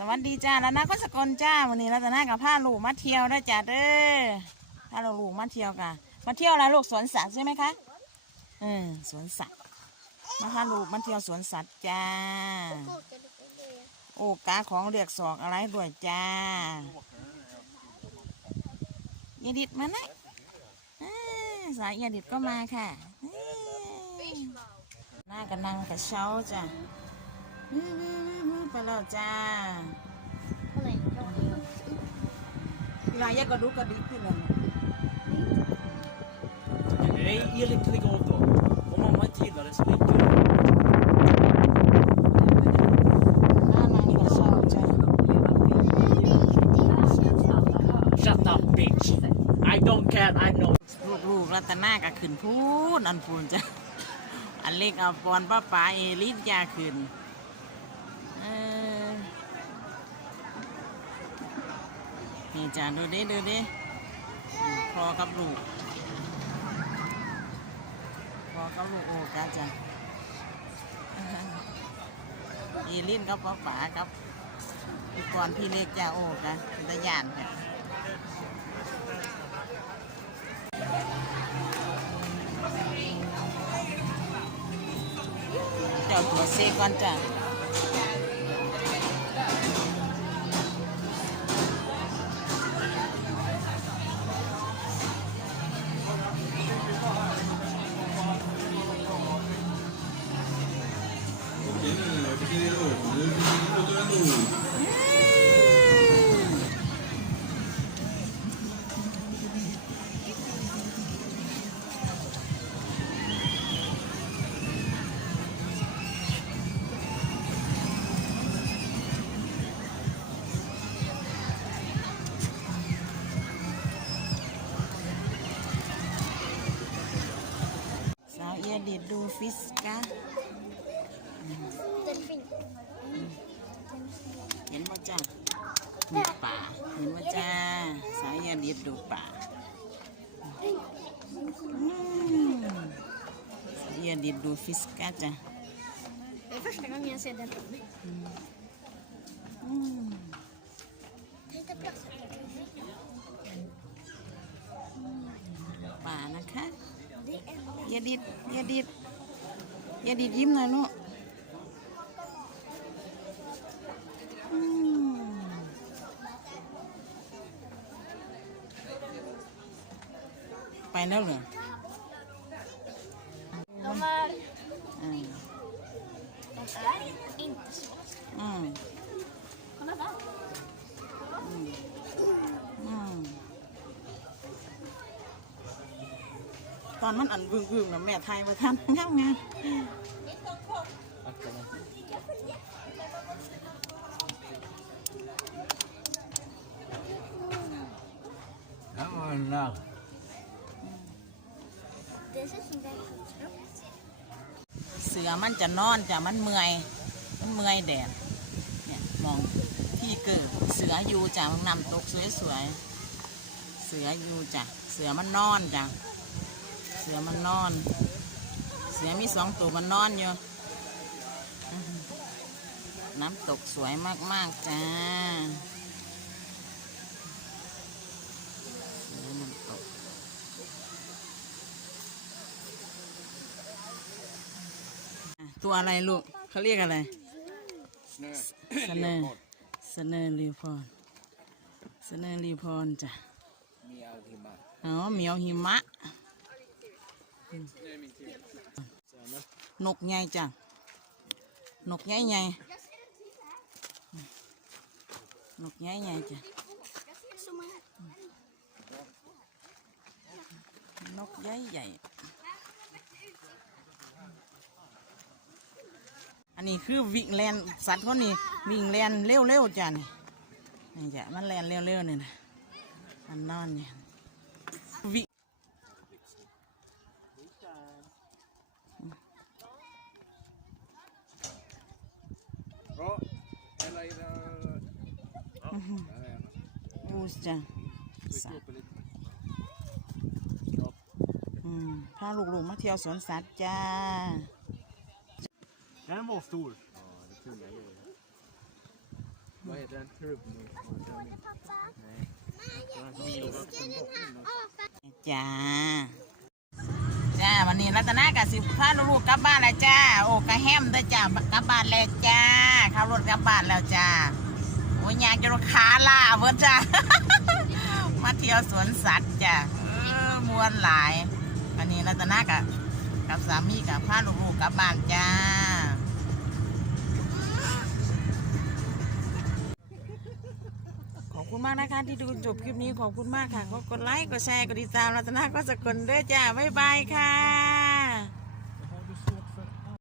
สวัสดีจ้าแล้วนะก็สกลจ้าวันนี้เรัตนากับผ้าลูกมาเที่ยวได้จ้าเด้อผ้าเราลูกมาเที่ยวกันมาเที่ยวอะไรลูกสวนสัตว์ใช่ไหมคะเออสวนสัตว์มาพาลูกมาเที่ยวสวนสัตว์จ้า โอ้กาของเรียกศอกอะไรด้วยจ้ายายดิดมานะอ่าสายยายดิดก็มาค่ะอ่าหน้ากันนังกระเช้าจ้ะ อื้อหือหือไปแล้วจ้าลายยากระดูกกระดิกขึ้นเลย Nej, el inte lägga av då. Om mamma inte gillar det så inte. หน้านางกระเช้าจ้ะ Shut up bitch. I don't care, I know. ลูกๆรัตนาก็ขึ้นพูนอันพูนจ้ะ อันเล็กเอาปอนป้าป๋าเอลิสยาขึ้นเออ นี่จ้ะดูดิดูดิพอกับลูกพอกับลูกโอกาจ้ะเอลินกับป้าป๋ากับพี่กรณ์พี่เล็กจ้าโอกะตะยานค่ะเจ้าตัวเซก่อนจ้ะสา เอียดิดดูฟิสกาเห็นว่าจ้ามีป่าเห็นว่าจ้าสาวเอียดิดดูป่าอืมสาวเอียดิดดูฟิสกาจ้ะ Det är första gången jag ser den. อืม Titta plats. ป่านะคะ Det är en เอี ยดิดเอียดิดเอียดิดยิ้มหน่อยลูกอืมไปแล้วเหรอ De är, อืม de är inte så. อืม Kolla där. อืม ตอนมันอันบึ้งบึ้งนะแม่ไทยมาทันงามงาม Akta mig. That one now. Det ser ut som det är skitbra. เสือมันจะนอนจ้ะมันเมื่อย มันเมื่อยแดด เนี่ยมองที่เกิดเสืออยู่จ้ะมันนำตกสวยๆ เสืออยู่จ้ะ เสือมันนอนจ้ะ เสือมันนอน เสือมีสองตัวมันนอนอยู่อื้อหือน้ำตกสวยมาก ๆ จ้าเสือน้ำตกตัวอะไรลูกเขาเรียกอะไรสเนอร์สเนอร์รีพอนสเนอร์รีพอนจ้ะ Miau himma. อ๋อเหมียวหิมะ นกใหญ่จ้ะ นกใหญ่ใหญ่นกใหญ่ใหญ่จ้ะ นกใหญ่ใหญ่ อันนี้คือวิ่งแลนสัตว์คนนี้วิ่งแลนเร็วๆจ้ะนี่นี่จ้ะมันแลนเร็วๆนี่นะมันนอนเนี่ยวิ่ง Bra. Eller i det... Ja, där är den. บูส จ้ะ Tryck upp lite. อืมพาลูกๆมาเที่ยวสวนสัตว์จ้า Den var stor. Ja, det tunga grejer. Vad Vad är den truppen? จ้าจ้า วันนี้รัตนากสิพาลูกกลับบ้านแล้วจ้า โอ้กระแฮมด้วยจ้ากลับบ้านแล้วจ้าขับรถกลับบ้านแล้วจ้าโอ้ยยากจะรถขาล่าเว่อจ้ามาเที่ยวสวนสัตว์จ้าออมวนหลายวันนี้รัตนากับกับสามีกับพาลูกๆกลับบ้านจ้า คุณมากนะคะที่ดูจบคลิปนี้ขอบคุณมากค่ะก็กดไลค์กดแชร์กดติดตามรัตนาก็จะกดด้วยจ้าบ๊ายบายค่ะ